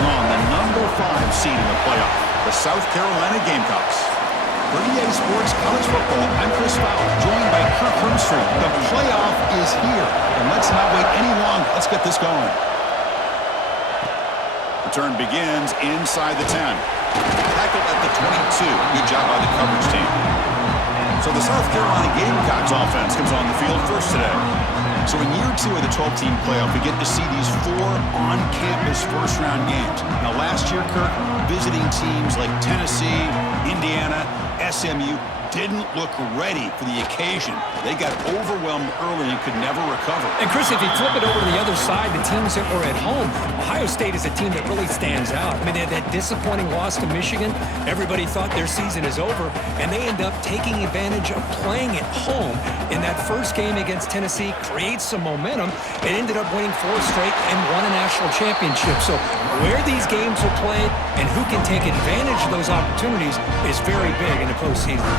taking on the #5 seed in the playoff, the South Carolina Gamecocks. For EA Sports College Football, I'm Chris Fowler, joined by Kirk Hermstreet. The playoff is here, and let's not wait any longer. Let's get this going. Return begins inside the 10. Tackled at the 22. Good job by the coverage team. So the South Carolina Gamecocks offense comes on the field first today. So in year 2 of the 12-team playoff, we get to see these 4 on-campus first-round games. Now last year, Kirk, visiting teams like Tennessee, Indiana, SMU didn't look ready for the occasion. They got overwhelmed early and could never recover. And Chris, if you flip it over to the other side, the teams that were at home, Ohio State is a team that really stands out. I mean, they had that disappointing loss to Michigan. Everybody thought their season is over, and they end up taking advantage of playing at home in that first game against Tennessee, creates some momentum, and ended up winning 4 straight and won a national championship. So where these games are played and who can take advantage of those opportunities is very big in the postseason.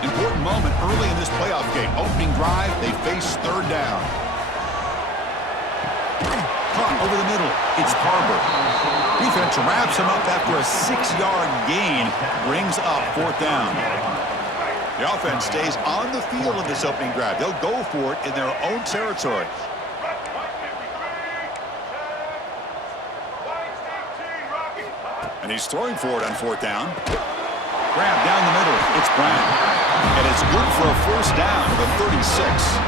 Important moment early in this playoff game. Opening drive, they face 3rd down. Caught over the middle. It's Barber. Defense wraps him up after a 6-yard gain. Brings up 4th down. The offense stays on the field in this opening drive. They'll go for it in their own territory. And he's throwing for it on 4th down. Grab down the middle. It's Brown. And it's good for a 1st down to the 36.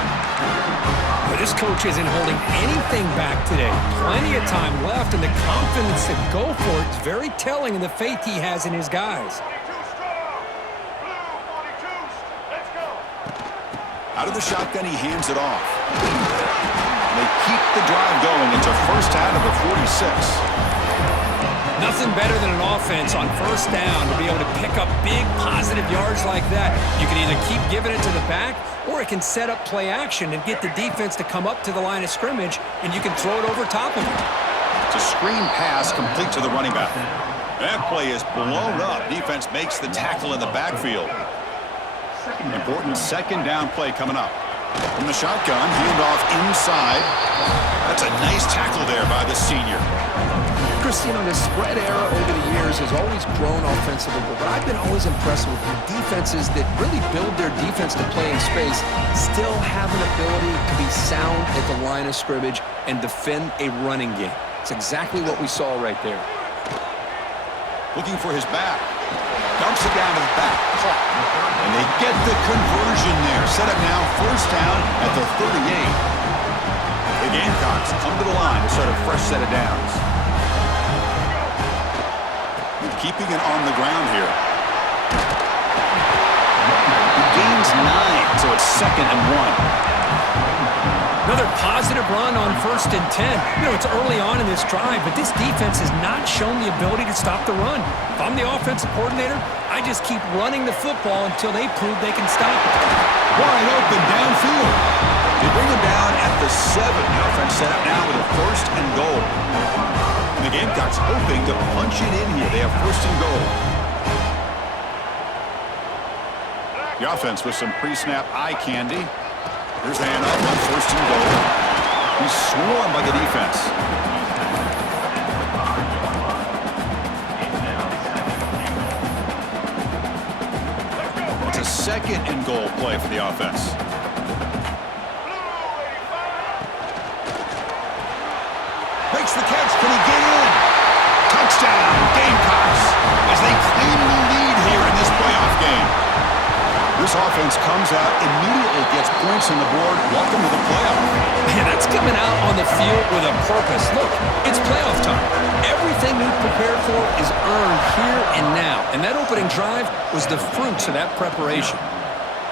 But this coach isn't holding anything back today. Plenty of time left, and the confidence to go for it is very telling in the faith he has in his guys. Out of the shotgun, he hands it off. They keep the drive going. It's a 1st down to the 46. Nothing better than an offense on 1st down to be able to pick up big positive yards like that. You can either keep giving it to the back, or it can set up play action and get the defense to come up to the line of scrimmage, and you can throw it over top of it. It's a screen pass complete to the running back. That play is blown up. Defense makes the tackle in the backfield. Important 2nd down play coming up. From the shotgun, handoff inside. That's a nice tackle there by the senior. Chris, you know, the spread era over the years has always grown offensively, but I've been always impressed with the defenses that really build their defense to play in space, still have an ability to be sound at the line of scrimmage and defend a running game. It's exactly what we saw right there. Looking for his back. Dumps it down to the back. And they get the conversion there. Set up now 1st down at the 38. The Gamecocks come to the line to start a fresh set of downs. Keeping it on the ground here. He gains 9, so it's 2nd and 1. Another positive run on 1st and 10. You know, it's early on in this drive, but this defense has not shown the ability to stop the run. If I'm the offensive coordinator, I just keep running the football until they prove they can stop it. Wide open downfield. They bring him down at the 7. The offense set up now with a 1st and goal. The Gamecocks hoping to punch it in here. They have 1st and goal. The offense with some pre-snap eye candy. Here's the handoff on 1st and goal. He's swarmed by the defense. It's a 2nd and goal play for the offense. Makes the catch. Can he get in? Touchdown, Gamecocks, as they claim the lead here in this playoff game. This offense comes out, immediately gets points on the board. Welcome to the playoff. Man, that's coming out on the field with a purpose. Look, it's playoff time. Everything we prepared for is earned here and now. And that opening drive was the fruits of that preparation.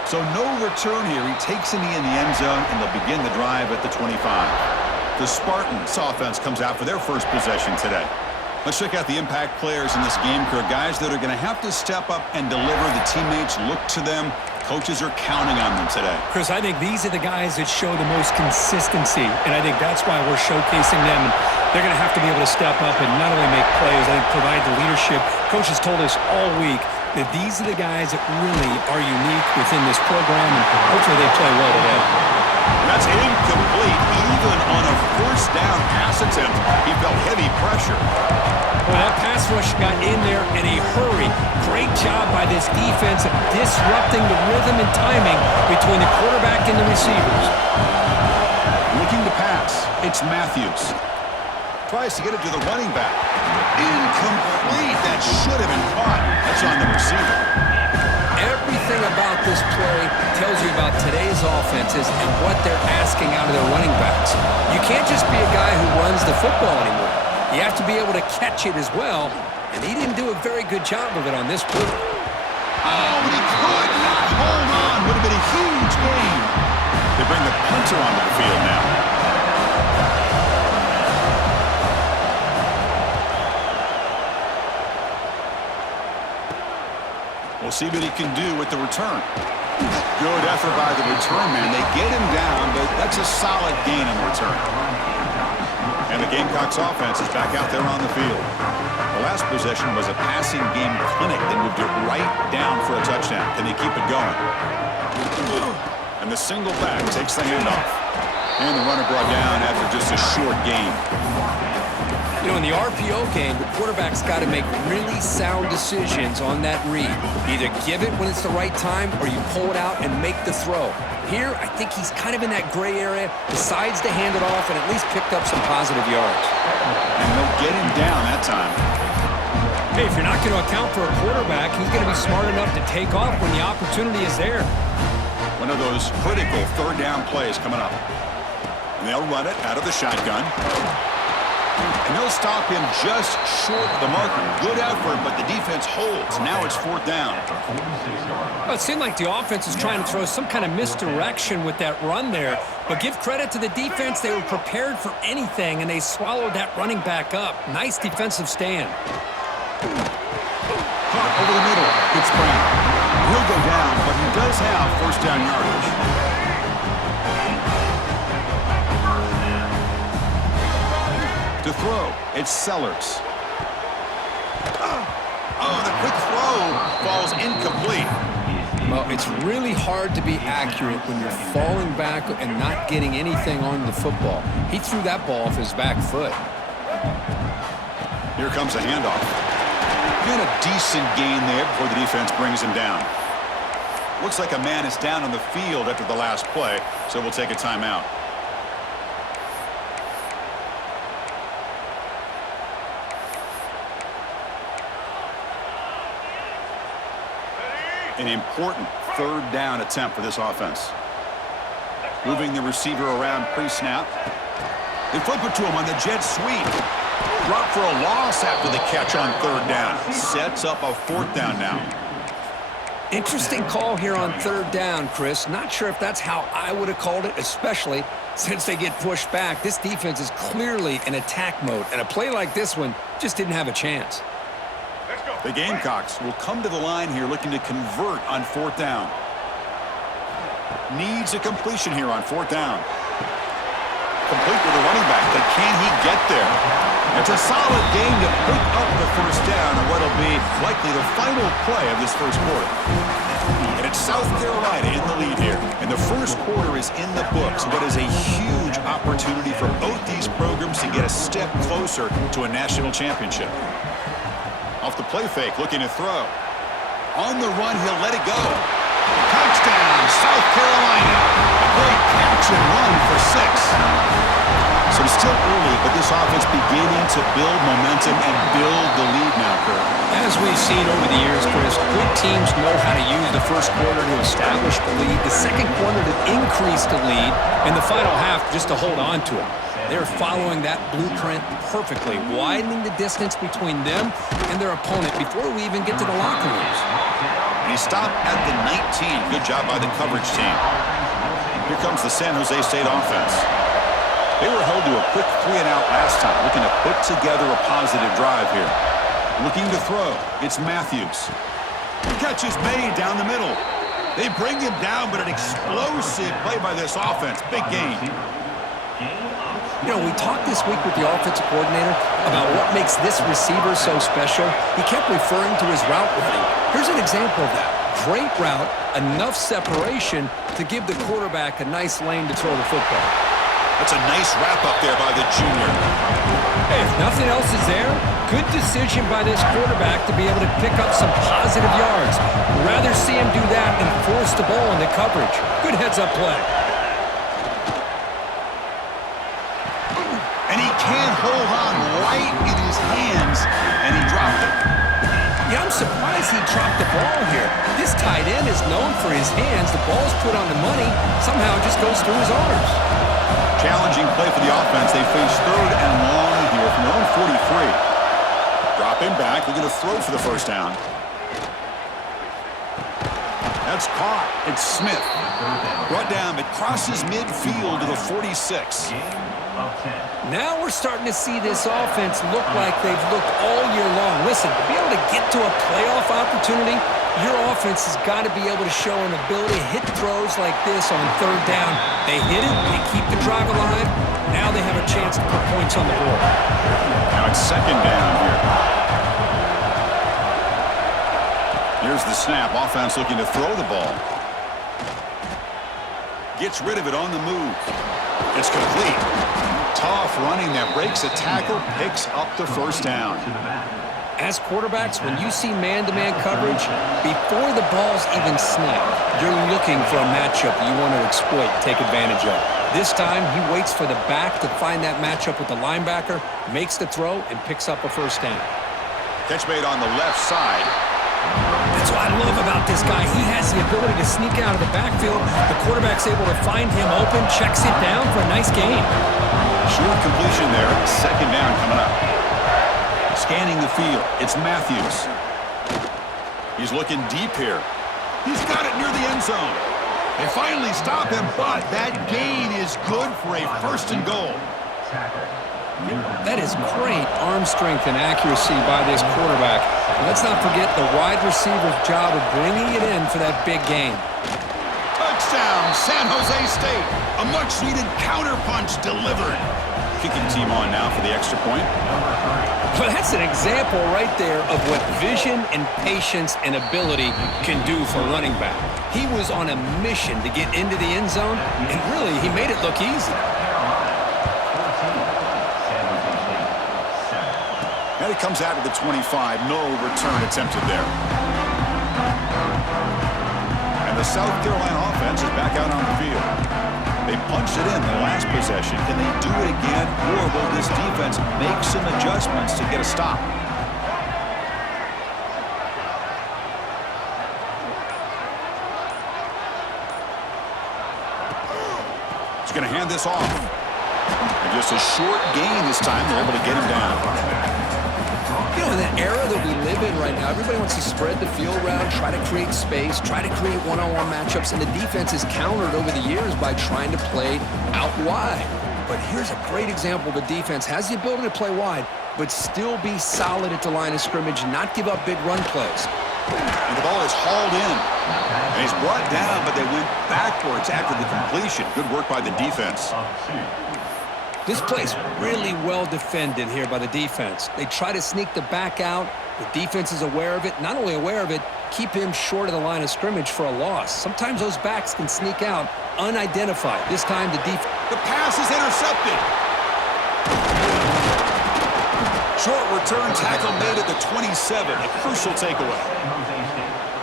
So no return here. He takes it in the end zone, and they'll begin the drive at the 25. The Spartans offense comes out for their first possession today. Let's check out the impact players in this game, Kirk. Guys that are going to have to step up and deliver. The teammates look to them. Coaches are counting on them today. Chris, I think these are the guys that show the most consistency, and I think that's why we're showcasing them. And they're going to have to be able to step up and not only make plays, I think provide the leadership. Coach has told us all week that these are the guys that really are unique within this program, and hopefully they play well today. That's incomplete. Even on a 1st down pass attempt, he felt heavy pressure. Well, that pass rush got in there in a hurry. Great job by this defense of disrupting the rhythm and timing between the quarterback and the receivers. Looking to pass. It's Matthews. Tries to get it to the running back. Incomplete. That should have been caught. That's on the receiver. Everything about this play tells you about today's offenses and what they're asking out of their running backs. You can't just be a guy who runs the football anymore. You have to be able to catch it as well, and he didn't do a very good job of it on this play. Oh, but he could not hold on. Would have been a huge gain. They bring the punter onto the field now. We'll see what he can do with the return. Good effort by the return man. They get him down, but that's a solid gain in return. And the Gamecocks offense is back out there on the field. The last possession was a passing game clinic. They moved it right down for a touchdown. Can they keep it going? And the single back takes the handoff. And the runner brought down after just a short gain. You know, in the RPO game, the quarterback's got to make really sound decisions on that read. Either give it when it's the right time or you pull it out and make the throw. Here, I think he's kind of in that gray area, decides to hand it off and at least picked up some positive yards. And they'll get him down that time. Hey, if you're not going to account for a quarterback, he's going to be smart enough to take off when the opportunity is there. One of those critical third down plays coming up. And they'll run it out of the shotgun. And they'll stop him just short of the marker. Good effort, but the defense holds. Now it's fourth down. Well, it seemed like the offense was trying to throw some kind of misdirection with that run there. But give credit to the defense. They were prepared for anything, and they swallowed that running back up. Nice defensive stand. Caught over the middle. It's Brown. He'll go down, but he does have first down yardage. To throw, it's Sellers. Oh, the quick throw falls incomplete. Well, it's really hard to be accurate when you're falling back and not getting anything on the football. He threw that ball off his back foot. Here comes a handoff. And a decent gain there before the defense brings him down. Looks like a man is down on the field after the last play, so we'll take a timeout. An important third down attempt for this offense. Moving the receiver around pre-snap. They flip it to him on the jet sweep. Drop for a loss after the catch on third down. Sets up a fourth down now. Interesting call here on third down, Chris. Not sure if that's how I would have called it, especially since they get pushed back. This defense is clearly in attack mode, and a play like this one just didn't have a chance. The Gamecocks will come to the line here looking to convert on fourth down. Needs a completion here on fourth down. Complete with the running back, but can he get there? It's a solid game to pick up the first down on what will be likely the final play of this first quarter. And it's South Carolina in the lead here. And the first quarter is in the books. What is a huge opportunity for both these programs to get a step closer to a national championship. Off the play fake, looking to throw. On the run, he'll let it go. Touchdown, South Carolina. A great catch and run for 6. So it's still early, but this offense beginning to build momentum and build the lead now, Kurt. As we've seen over the years, Chris, good teams know how to use the first quarter to establish the lead, the second quarter to increase the lead, and the final half just to hold on to it. They're following that blueprint perfectly, widening the distance between them and their opponent before we even get to the locker rooms. And he stopped at the 19. Good job by the coverage team. Here comes the San Jose State offense. They were held to a quick 3-and-out last time, looking to put together a positive drive here. Looking to throw. It's Matthews. The catch is made down the middle. They bring him down, but an explosive play by this offense. Big gain. You know, we talked this week with the offensive coordinator about what makes this receiver so special. He kept referring to his route running. Here's an example of that. Great route, enough separation to give the quarterback a nice lane to throw the football. That's a nice wrap up there by the junior. Hey, if nothing else is there, good decision by this quarterback to be able to pick up some positive yards. Rather see him do that than force the ball into coverage. Good heads-up play. And he can't hold on right in his hands, and he dropped it. Yeah, I'm surprised he dropped the ball here. This tight end is known for his hands. The ball's put on the money. Somehow it just goes through his arms. Challenging play for the offense. They face 3rd and long here from their own 43. Drop him back. They're going to throw for the first down. That's caught. It's Smith. Brought down, but crosses midfield to the 46. Now we're starting to see this offense look like they've looked all year long. Listen, to be able to get to a playoff opportunity, your offense has got to be able to show an ability to hit throws like this on 3rd down. They hit it, they keep the drive alive. Now they have a chance to put points on the board. Now it's 2nd down here. Here's the snap. Offense looking to throw the ball. Gets rid of it on the move. It's complete. Tough running that breaks a tackle, picks up the first down. As quarterbacks, when you see man-to-man coverage, before the ball's even snapped, you're looking for a matchup you want to exploit, take advantage of. This time, he waits for the back to find that matchup with the linebacker, makes the throw, and picks up a first down. Catch made on the left side. That's what I love about this guy. He has the ability to sneak out of the backfield. The quarterback's able to find him open, checks it down for a nice gain. Short completion there. 2nd down coming up. Scanning the field. It's Matthews. He's looking deep here. He's got it near the end zone. They finally stop him, but that gain is good for a 1st and goal. That is great arm strength and accuracy by this quarterback. And let's not forget the wide receiver's job of bringing it in for that big gain. Touchdown, San Jose State. A much-needed counterpunch delivered. Kicking team on now for the extra point. Well, that's an example right there of what vision and patience and ability can do for running back. He was on a mission to get into the end zone, and really, he made it look easy. And it comes out to the 25. No return attempted there. And the South Carolina offense is back out on the field. They punched it in the last possession. Can they do it again, or will this defense make some adjustments to get a stop? He's going to hand this off. And just a short gain this time. They're able to get him down. You know, in the era that we live in right now, everybody wants to spread the field around, try to create space, try to create one-on-one matchups, and the defense is countered over the years by trying to play out wide. But here's a great example. The defense has the ability to play wide, but still be solid at the line of scrimmage, not give up big run plays. And the ball is hauled in. And he's brought down, but they went backwards after the completion. Good work by the defense. This play's really well defended here by the defense. They try to sneak the back out. The defense is aware of it. Not only aware of it, keep him short of the line of scrimmage for a loss. Sometimes those backs can sneak out unidentified. This time the defense... The pass is intercepted. Short return tackle made at the 27. A crucial takeaway.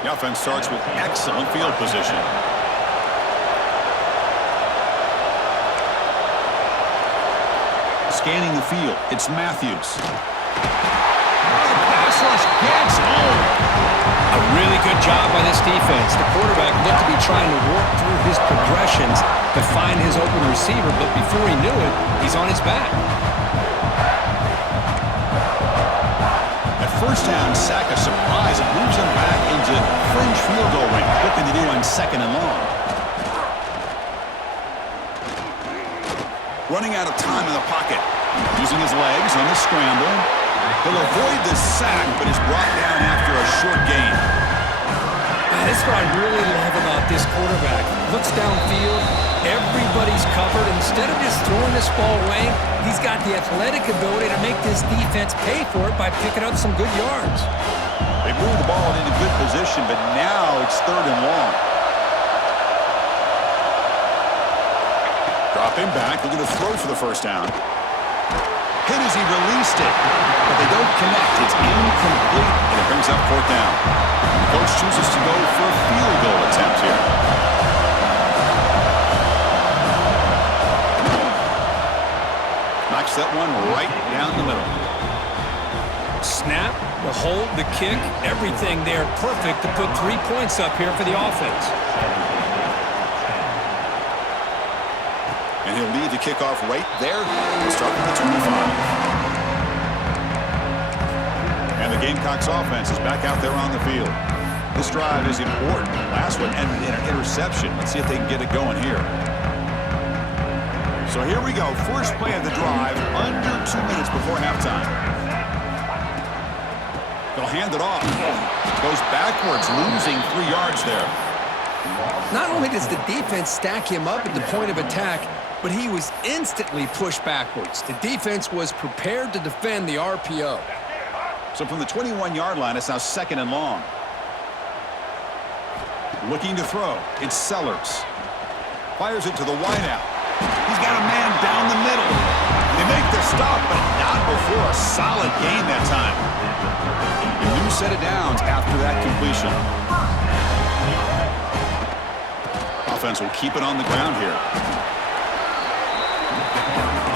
The offense starts with excellent field position. Scanning the field, it's Matthews. Pass rush gets home. A really good job by this defense. The quarterback looked to be trying to work through his progressions to find his open receiver, but before he knew it, he's on his back. At first down, sack a surprise. It moves him back into fringe field goal range. What can they do on 2nd and long? Running out of time in the pocket. Using his legs on the scramble. He'll avoid the sack, but is brought down after a short gain. That's what I really love about this quarterback. Looks downfield, everybody's covered. Instead of just throwing this ball away, he's got the athletic ability to make this defense pay for it by picking up some good yards. They move the ball into good position, but now it's 3rd and long. Drop him back. Looking to throw for the first down. Hit as he released it, but they don't connect. It's incomplete, and it brings up fourth down. The coach chooses to go for a field goal attempt here. Knocks that one right down the middle. Snap, the hold, the kick, everything there perfect to put 3 points up here for the offense. And he'll lead the kickoff right there. We'll start with the 25. And the Gamecocks offense is back out there on the field. This drive is important. Last one ended in an interception. Let's see if they can get it going here. So here we go. First play of the drive, under 2 minutes before halftime. They'll hand it off. Goes backwards, losing 3 yards there. Not only does the defense stack him up at the point of attack, but he was instantly pushed backwards. The defense was prepared to defend the RPO. So from the 21-yard line, it's now 2nd and long. Looking to throw. It's Sellers. Fires it to the wideout. He's got a man down the middle. They make the stop, but not before a solid gain that time. A new set of downs after that completion. Offense will keep it on the ground here.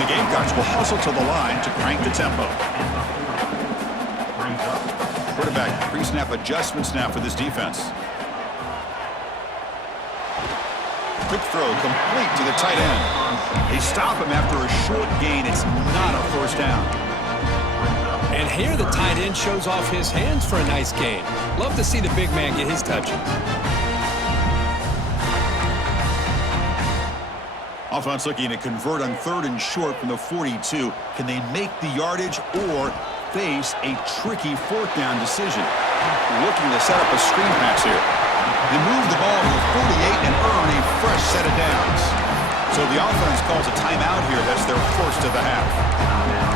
The Gamecocks will hustle to the line to crank the tempo. Quarterback pre-snap adjustments now for this defense. Quick throw complete to the tight end. They stop him after a short gain. It's not a first down. And here the tight end shows off his hands for a nice gain. Love to see the big man get his touches. Offense looking to convert on 3rd and short from the 42. Can they make the yardage or face a tricky 4th down decision? Looking to set up a screen pass here. They move the ball to the 48 and earn a fresh set of downs. So the offense calls a timeout here. That's their first of the half.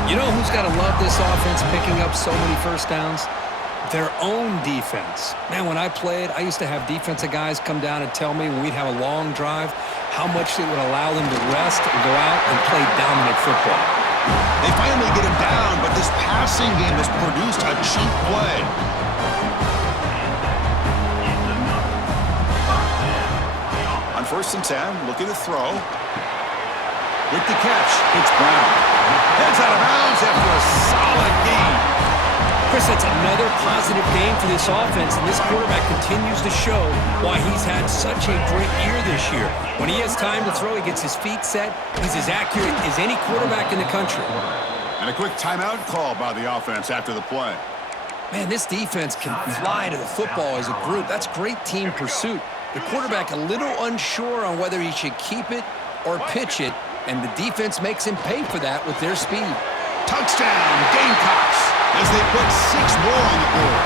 You know who's got to love this offense picking up so many first downs? Their own defense. Man, when I played, I used to have defensive guys come down and tell me when we'd have a long drive how much it would allow them to rest and go out and play dominant football. They finally get him down, but this passing game has produced a cheap play. On 1st and 10, looking to throw. With the catch, it's Brown. Heads out of bounds after a solid gain. Chris, that's another positive game for this offense, and this quarterback continues to show why he's had such a great year this year. When he has time to throw, he gets his feet set. He's as accurate as any quarterback in the country. And a quick timeout call by the offense after the play. Man, this defense can fly to the football as a group. That's great team pursuit. The quarterback a little unsure on whether he should keep it or pitch it, and the defense makes him pay for that with their speed. Touchdown, Gamecocks, as they put 6 more on the board.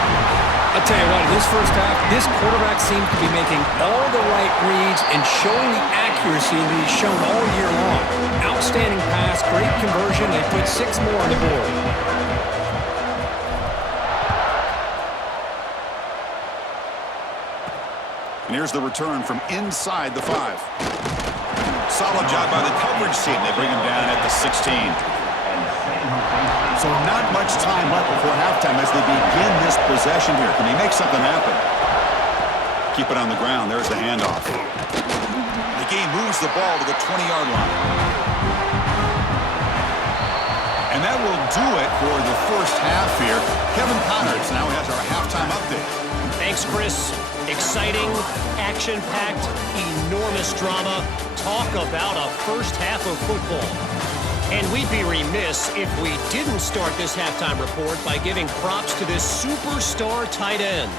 I'll tell you what, in this first half, this quarterback seems to be making all the right reads and showing the accuracy that he's shown all year long. Outstanding pass, great conversion. They put 6 more on the board. And here's the return from inside the 5. Solid job by the coverage team. They bring him down at the 16. So not much time left before halftime as they begin this possession here. Can they make something happen? Keep it on the ground. There's the handoff. The game moves the ball to the 20-yard line. And that will do it for the first half here. Kevin Connors now has our halftime update. Thanks, Chris. Exciting, action-packed, enormous drama. Talk about a first half of football. And we'd be remiss if we didn't start this halftime report by giving props to this superstar tight end.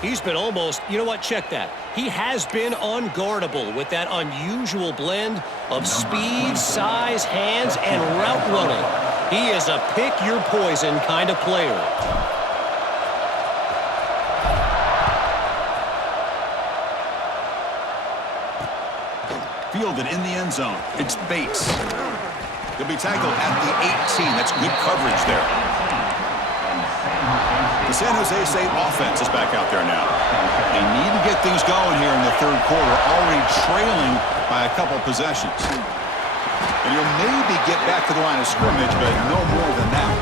He's been almost, you know what, check that. He has been unguardable with that unusual blend of speed, size, hands, and route running. He is a pick-your-poison kind of player. Fielded in the end zone. It's Bates. He'll be tackled at the 18. That's good coverage there. The San Jose State offense is back out there now. They need to get things going here in the 3rd quarter, already trailing by a couple possessions. And you'll maybe get back to the line of scrimmage, but no more than that.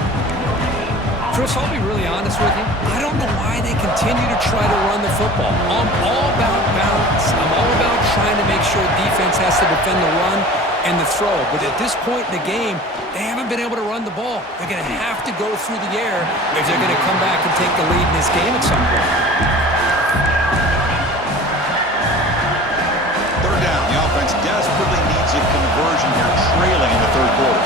Chris, I'll be really honest with you. I don't know why they continue to try to run the football. I'm all about balance. I'm all about trying to make sure defense has to defend the run and the throw. But at this point in the game, they haven't been able to run the ball. They're going to have to go through the air if they're going to come back and take the lead in this game at some point. Third down. The offense desperately needs a conversion here, trailing in the third quarter.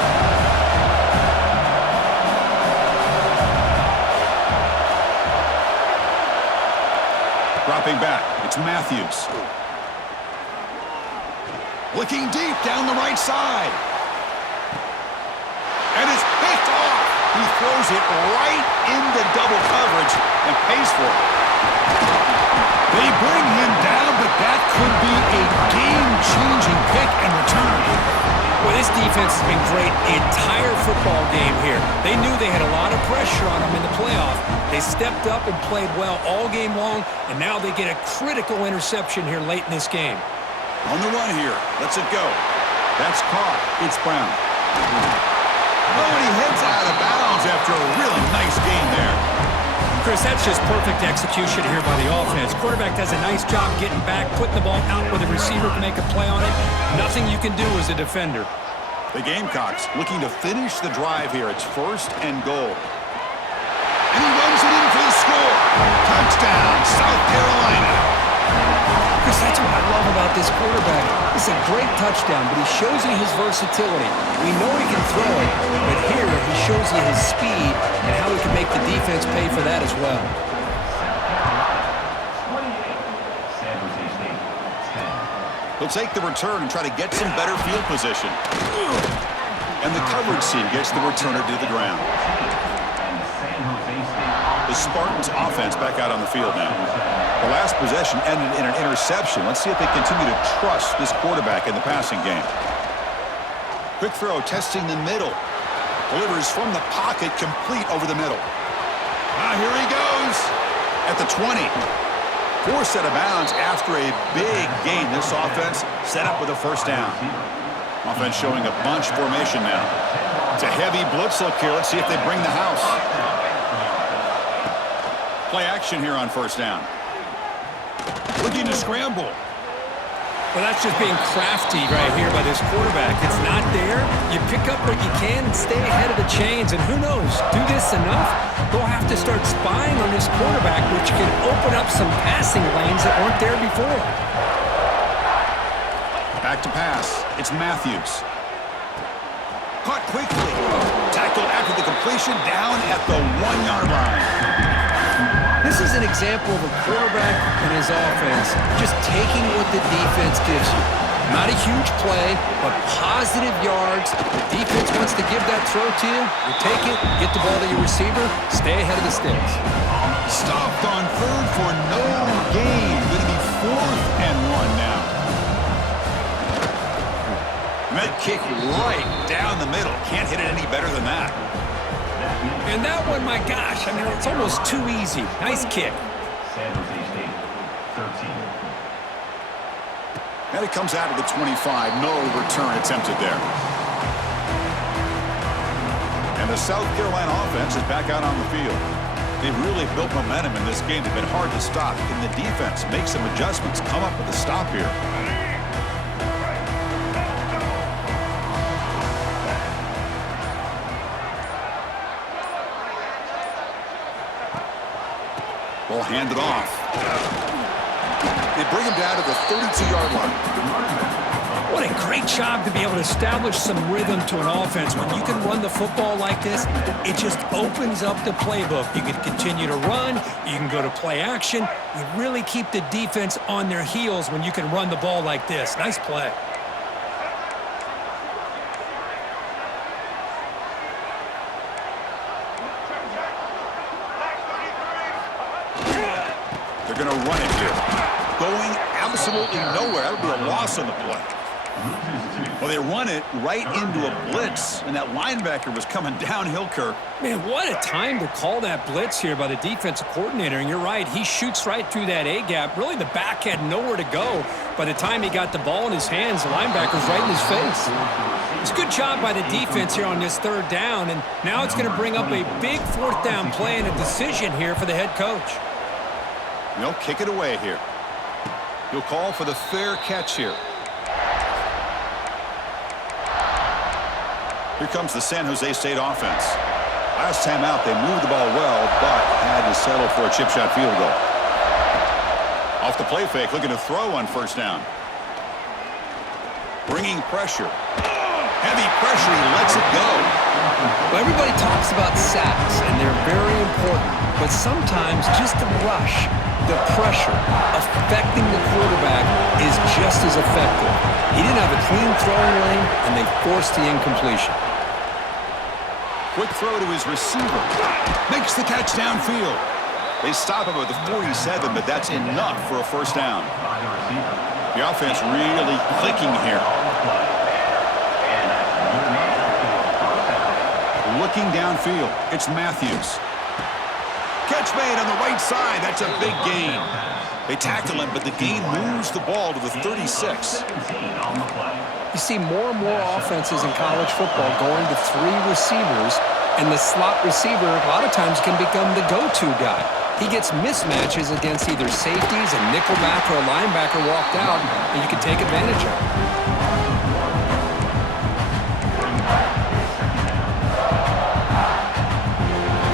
Dropping back, it's Matthews. Looking deep down the right side. And it's picked off. He throws it right into double coverage and pays for it. They bring him down, but that could be a game-changing pick and return. Well, this defense has been great the entire football game here. They knew they had a lot of pressure on them in the playoff. They stepped up and played well all game long, and now they get a critical interception here late in this game. On the run here. Let's it go. That's caught. It's Brown. Oh, and he heads out of bounds after a really nice gain there. Chris, that's just perfect execution here by the offense. Quarterback does a nice job getting back, putting the ball out where the receiver can make a play on it. Nothing you can do as a defender. The Gamecocks looking to finish the drive here. It's 1st and goal. And he runs it in for the score. Touchdown, South Carolina. Chris, that's what I love about this quarterback. It's a great touchdown, but he shows you his versatility. We know he can throw it, but here he shows you his speed and how he can make the defense pay for that as well. He'll take the return and try to get some better field position. And the coverage team gets the returner to the ground. The Spartans offense back out on the field now. The last possession ended in an interception. Let's see if they continue to trust this quarterback in the passing game. Quick throw, testing the middle. Delivers from the pocket, complete over the middle. Here he goes at the 20. Forced out of bounds after a big gain. This offense set up with a first down. Offense showing a bunch formation now. It's a heavy blitz look here. Let's see if they bring the house. Play action here on first down. Looking to scramble. Well, that's just being crafty right here by this quarterback. It's not there. You pick up what you can and stay ahead of the chains. And who knows, do this enough, they'll have to start spying on this quarterback, which can open up some passing lanes that weren't there before. Back to pass. It's Matthews. Caught quickly. Tackled after the completion down at the 1-yard line. This is an example of a quarterback and his offense just taking what the defense gives you. Not a huge play, but positive yards. The defense wants to give that throw to you. You take it, get the ball to your receiver, stay ahead of the sticks. Stopped on third for no gain. Going to be 4th and 1 now. That kick right down the middle. Can't hit it any better than that. And that one, my gosh, I mean, it's almost too easy. Nice kick. And it comes out of the 25. No return attempted there. And the South Carolina offense is back out on the field. They've really built momentum in this game. They've been hard to stop. Can the defense make some adjustments, come up with a stop here? Ball handed off. They bring him down to the 32-yard line. What a great job to be able to establish some rhythm to an offense. When you can run the football like this, it just opens up the playbook. You can continue to run. You can go to play action. You really keep the defense on their heels when you can run the ball like this. Nice play. They're going to run it here. Going absolutely nowhere. That would be a loss on the play. Well, they run it right into a blitz, and that linebacker was coming downhill, Kirk. Man, what a time to call that blitz here by the defensive coordinator. And you're right, he shoots right through that A-gap. Really, the back had nowhere to go. By the time he got the ball in his hands, the linebacker's right in his face. It's a good job by the defense here on this third down, and now it's going to bring up a big fourth down play and a decision here for the head coach. They'll kick it away here. He'll call for the fair catch here. Here comes the San Jose State offense. Last time out, they moved the ball well, but had to settle for a chip shot field goal. Off the play fake, looking to throw on first down. Bringing pressure. Heavy pressure, he lets it go. Well, everybody talks about sacks, and they're very important. But sometimes just the rush, the pressure, affecting the quarterback is just as effective. He didn't have a clean throwing lane, and they forced the incompletion. Quick throw to his receiver. Makes the catch downfield. They stop him at the 47, but that's enough for a first down. The offense really clicking here. Looking downfield, it's Matthews. Catch made on the right side. That's a big gain. They tackle him, but the gain moves the ball to the 36. You see more and more offenses in college football going to 3 receivers, and the slot receiver a lot of times can become the go-to guy. He gets mismatches against either safeties, a nickelback, or a linebacker walked out, and you can take advantage of it.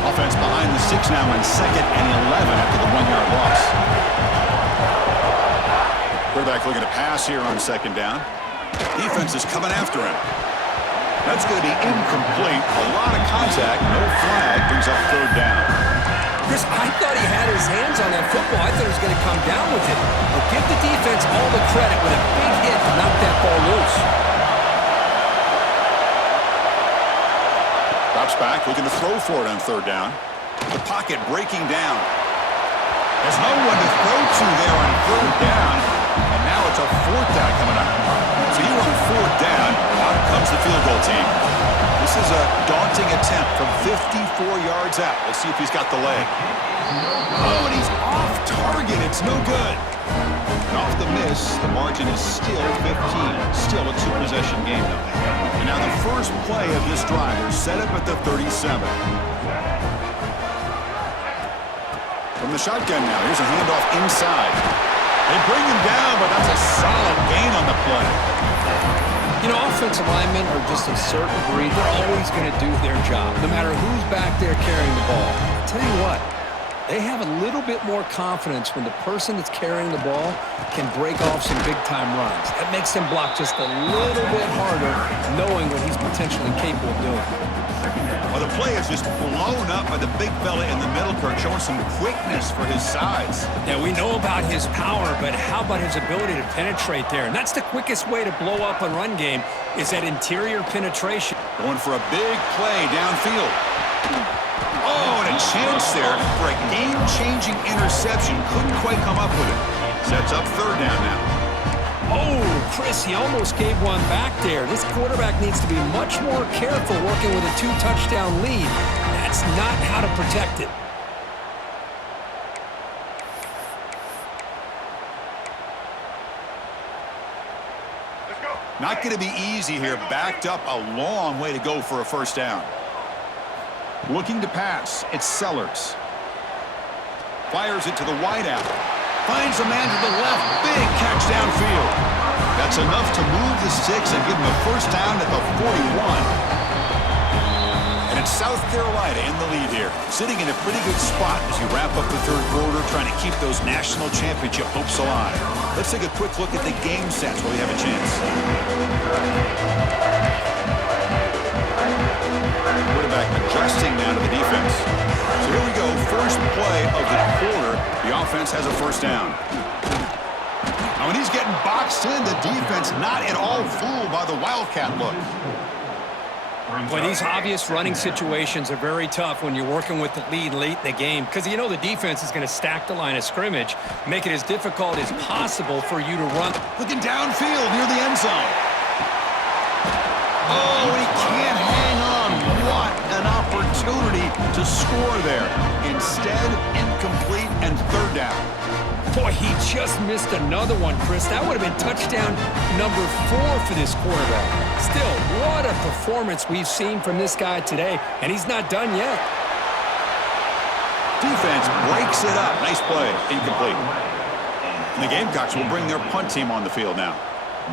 Offense behind the 6 now on 2nd and 11 after the 1-yard loss. Quarterback looking to pass here on 2nd down. Defense is coming after him. That's going to be incomplete. A lot of contact, no flag, brings up 3rd down. Chris, I thought he had his hands on that football. I thought he was going to come down with it. But give the defense all the credit with a big hit to knock that ball loose. Drops back, looking to throw for it on 3rd down. The pocket breaking down. There's no one to throw to there on 3rd down. And now it's a 4th down coming up. So you run 4th down, out comes the field goal team. This is a daunting attempt from 54 yards out. Let's see if he's got the leg. Oh, and he's off target. It's no good. And off the miss, the margin is still 15. Still a 2-possession game, though. And now the first play of this drive is set up at the 37. From the shotgun now, here's a handoff inside. They bring him down, but that's a solid gain on the play. You know, offensive linemen are just a certain breed. They're always going to do their job, no matter who's back there carrying the ball. I'll tell you what, they have a little bit more confidence when the person that's carrying the ball can break off some big-time runs. That makes them block just a little bit harder, knowing what he's potentially capable of doing. Well, the play is just blown up by the big fella in the middle, Kirk, showing some quickness for his size. Yeah, we know about his power, but how about his ability to penetrate there? And that's the quickest way to blow up a run game is that interior penetration. Going for a big play downfield. Oh, and a chance there for a game-changing interception. Couldn't quite come up with it. Sets up 3rd down now. Oh, Chris, he almost gave one back there. This quarterback needs to be much more careful working with a 2-touchdown lead. That's not how to protect it. Not going to be easy here. Backed up a long way to go for a first down. Looking to pass. It's Sellers. Fires it to the wideout. Finds a man to the left. Big catch downfield. That's enough to move the sticks and give him a first down at the 41. And it's South Carolina in the lead here. Sitting in a pretty good spot as you wrap up the 3rd quarter, trying to keep those national championship hopes alive. Let's take a quick look at the game stats while we have a chance. Quarterback adjusting now to the defense. So here we go. First play of the quarter. The offense has a first down. Now when he's getting boxed in, the defense not at all fooled by the Wildcat look. Boy, these obvious running situations are very tough when you're working with the lead late in the game because you know the defense is going to stack the line of scrimmage, make it as difficult as possible for you to run. Looking downfield near the end zone. Oh, he can't hang on. What an opportunity. opportunity to score there. Instead, incomplete and third down. Boy, he just missed another one, Chris. That would have been touchdown number 4 for this quarterback. Still, what a performance we've seen from this guy today, and he's not done yet. Defense breaks it up. Nice play. Incomplete. And the Gamecocks will bring their punt team on the field now.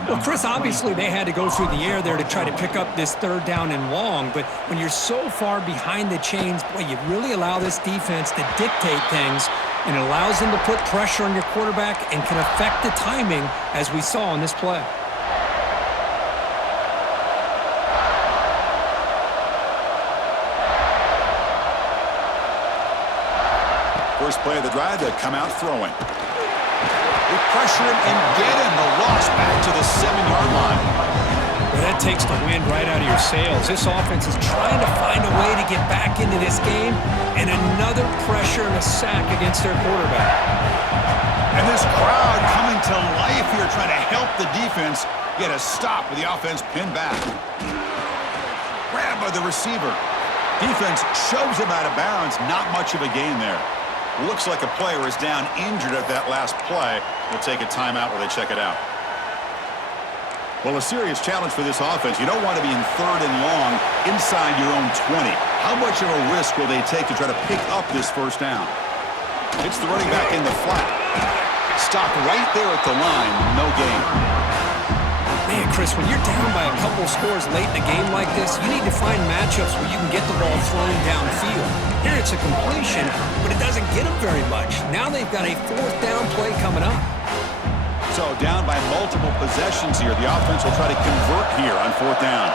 Well, Chris, obviously they had to go through the air there to try to pick up this third down and long, but when you're so far behind the chains, boy, you really allow this defense to dictate things, and it allows them to put pressure on your quarterback and can affect the timing, as we saw on this play. First play of the drive, they come out throwing. They pressure him and get him. The loss back to the 7-yard line. Well, that takes the wind right out of your sails. This offense is trying to find a way to get back into this game, and another pressure and a sack against their quarterback. And this crowd coming to life here, trying to help the defense get a stop with the offense pinned back. Grabbed by the receiver. Defense shoves him out of bounds. Not much of a gain there. Looks like a player is down injured at that last play. We'll take a timeout while they check it out. Well, a serious challenge for this offense. You don't want to be in third and long inside your own 20. How much of a risk will they take to try to pick up this first down? It's the running back in the flat. Stopped right there at the line. No gain. Man, Chris, when you're down by a couple scores late in a game like this, you need to find matchups where you can get the ball thrown downfield. Here it's a completion, but it doesn't get them very much. Now they've got a fourth down play coming up. So down by multiple possessions here. The offense will try to convert here on fourth down.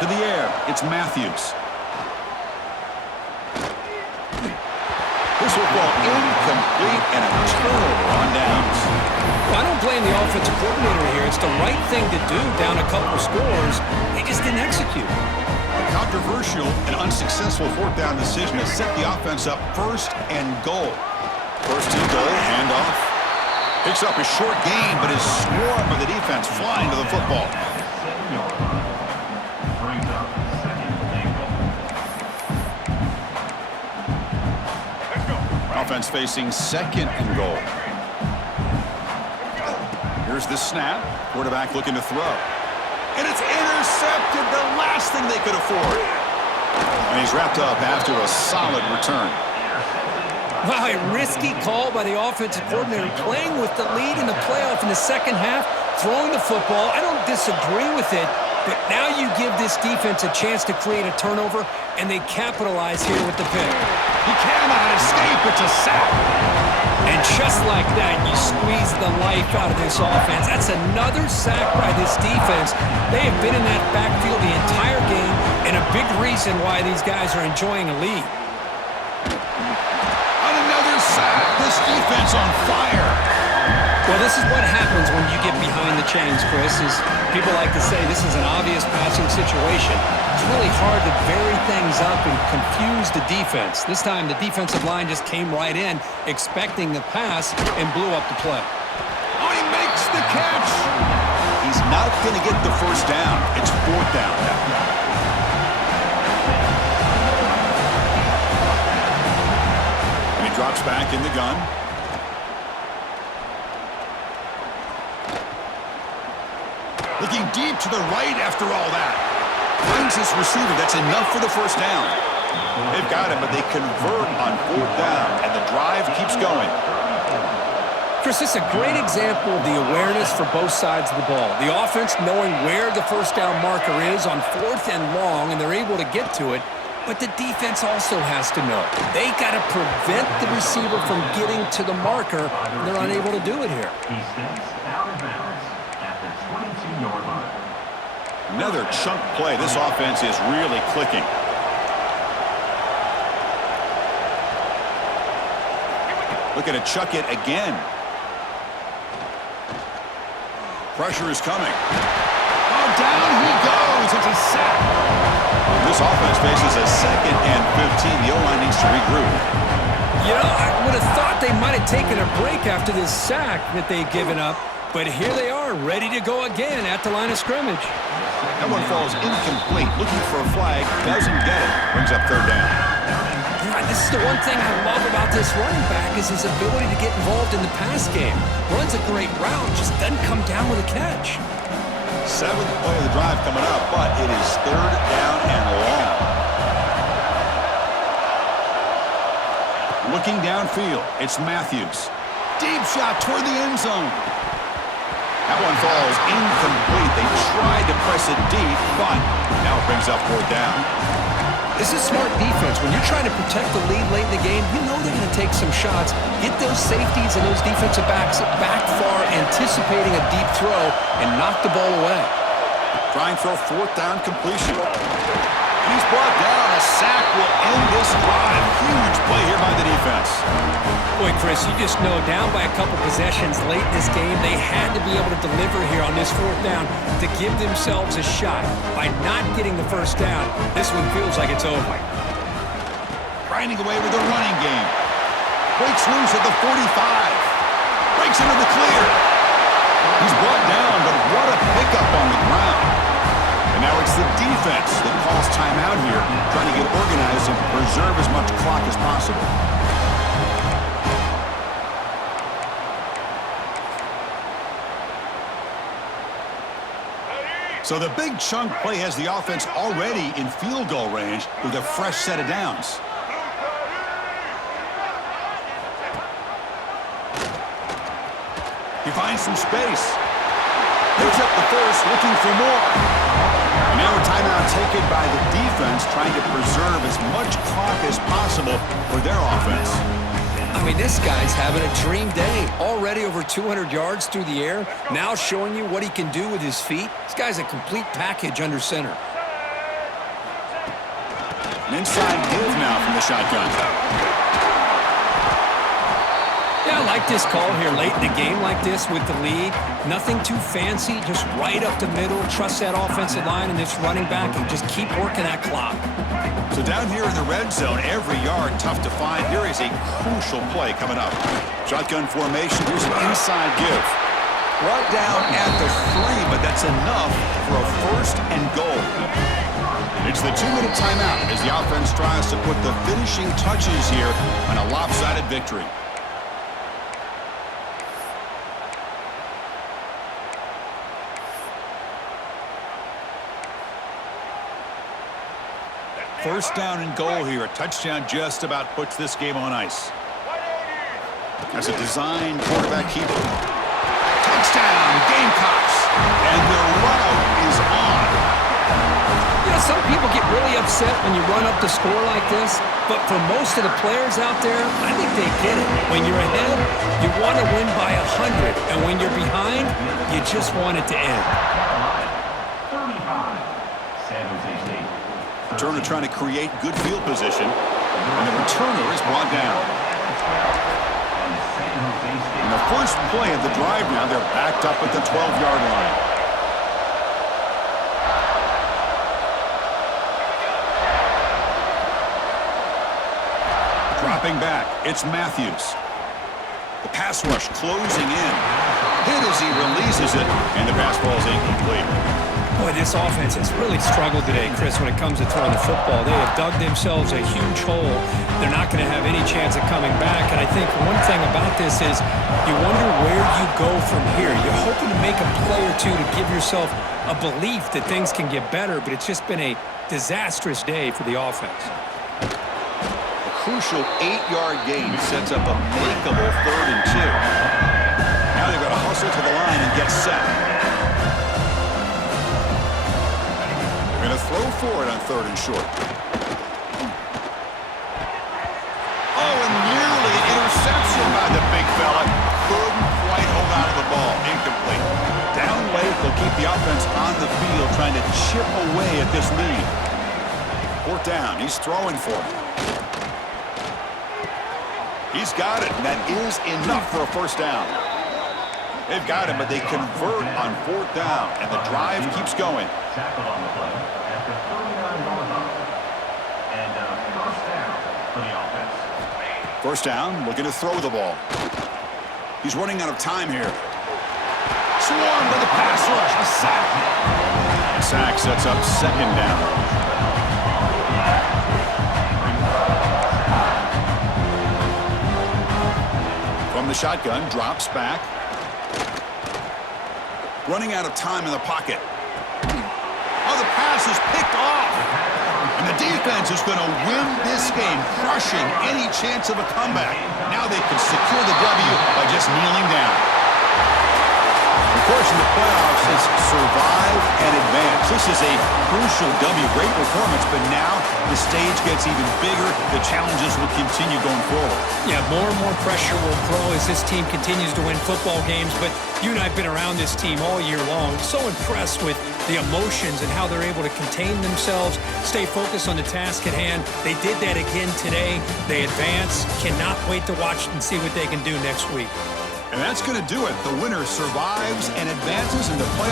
To the air, it's Matthews. This will fall incomplete and a turnover on downs. Well, I don't blame the offensive coordinator here. It's the right thing to do down a couple scores. They just didn't execute. A controversial and unsuccessful fourth down decision has set the offense up first and goal. First and goal, handoff. Picks up a short gain, but is swarmed by the defense flying to the football. Offense facing second and goal. Here's the snap. Quarterback looking to throw. And it's intercepted, the last thing they could afford. And he's wrapped up after a solid return. Wow, a risky call by the offensive coordinator, playing with the lead in the playoff in the second half, throwing the football. I don't disagree with it, but now you give this defense a chance to create a turnover, and they capitalize here with the pick. He cannot escape. It's a sack. And just like that, you squeeze the life out of this offense. That's another sack by this defense. They have been in that backfield the entire game, and a big reason why these guys are enjoying a lead. On another sack, this defense on fire. Well, this is what happens when you get behind the chains, Chris. Is people like to say this is an obvious passing situation. It's really hard to vary things up and confuse the defense. This time, the defensive line just came right in, expecting the pass, and blew up the play. Oh, he makes the catch. He's not going to get the first down. It's fourth down now. And he drops back in the gun. Looking deep to the right after all that. Finds his receiver. That's enough for the first down. They've got him, but they convert on fourth down, and the drive keeps going. Chris, this is a great example of the awareness for both sides of the ball. The offense knowing where the first down marker is on fourth and long, and they're able to get to it. But the defense also has to know. They got to prevent the receiver from getting to the marker, and they're unable to do it here. He steps out of bounds at the 22-yard line. Another chunk play. This offense is really clicking. Looking to chuck it again. Pressure is coming. Oh, down he goes. It's a sack. This offense faces a second and 15. The O-line needs to regroup. You know, I would have thought they might have taken a break after this sack that they've given up. But here they are, ready to go again at the line of scrimmage. That one falls incomplete. Looking for a flag, doesn't get it. Brings up third down. Yeah, this is the one thing I love about this running back is his ability to get involved in the pass game. Runs a great route, just doesn't come down with a catch. 7th play of the drive coming up, but it is third down and long. Looking downfield, it's Matthews. Deep shot toward the end zone. That one falls incomplete. They tried to press it deep, but now it brings up fourth down. This is smart defense. When you're trying to protect the lead late in the game, you know they're going to take some shots, get those safeties and those defensive backs back far, anticipating a deep throw, and knock the ball away. Trying for a fourth down completion. And he's brought down. A sack will end this drive. Huge play here by the defense. Boy, Chris, you just know down by a couple possessions late in this game, they had to be able to deliver here on this fourth down to give themselves a shot. By not getting the first down, this one feels like it's over. Grinding away with the running game. Breaks loose at the 45. Breaks into the clear. He's brought down, but what a pickup on the ground. And now it's the defense that calls timeout here, trying to get organized and preserve as much clock as possible. So the big chunk play has the offense already in field goal range with a fresh set of downs. He finds some space. Picks up the first, looking for more. And now a timeout taken by the defense, trying to preserve as much clock as possible for their offense. I mean, this guy's having a dream day. Already over 200 yards through the air. Now showing you what he can do with his feet. This guy's a complete package under center. An inside give now from the shotgun. Yeah, I like this call here late in the game like this with the lead. Nothing too fancy, just right up the middle. Trust that offensive line and this running back and just keep working that clock. So down here in the red zone, every yard tough to find. Here is a crucial play coming up. Shotgun formation, here's an inside give. Brought down at the 3, but that's enough for a first and goal. It's the 2-minute timeout as the offense tries to put the finishing touches here on a lopsided victory. First down and goal here. A touchdown just about puts this game on ice. As a design quarterback keeper. Touchdown, Gamecocks. And the run is on. You know, some people get really upset when you run up the score like this, but for most of the players out there, I think they get it. When you're ahead, you want to win by 100, and when you're behind, you just want it to end. Turner trying to create good field position, and the returner is brought down. In the first play of the drive now, they're backed up at the 12-yard line. Dropping back, it's Matthews. The pass rush closing in. Hit as he releases it, and the pass ball is incomplete. Boy, this offense has really struggled today, Chris, when it comes to throwing the football. They have dug themselves a huge hole. They're not going to have any chance of coming back. And I think one thing about this is you wonder where you go from here. You're hoping to make a play or two to give yourself a belief that things can get better, but it's just been a disastrous day for the offense. A crucial 8-yard gain sets up a makeable 3rd and 2. Now they've got to hustle to the line and get set. Going to throw for it on 3rd and short. Oh, and nearly an interception by the big fella. Couldn't quite hold on to the ball. Incomplete. Down late, they'll keep the offense on the field trying to chip away at this lead. 4th down. He's throwing for it. He's got it, and that is enough for a first down. They've got him, but they convert on 4th down, and the drive keeps going. Tackle on the play at the 39-yard line. And first down for the offense. First down, looking to throw the ball. He's running out of time here. swarmed by the pass rush. A sack. The sack sets up second down. From the shotgun, drops back. Running out of time in the pocket. Oh, the pass is picked off. And the defense is going to win this game, crushing any chance of a comeback. Now they can secure the W by just kneeling down. Of course, in the playoffs, it's survive and advance. This is a crucial W. Great performance, but now the stage gets even bigger. The challenges will continue going forward. Yeah, more and more pressure will grow as this team continues to win football games, but you and I have been around this team all year long. So impressed with the emotions and how they're able to contain themselves, stay focused on the task at hand. They did that again today. They advance. Cannot wait to watch and see what they can do next week. And that's going to do it. The winner survives and advances in the playoffs.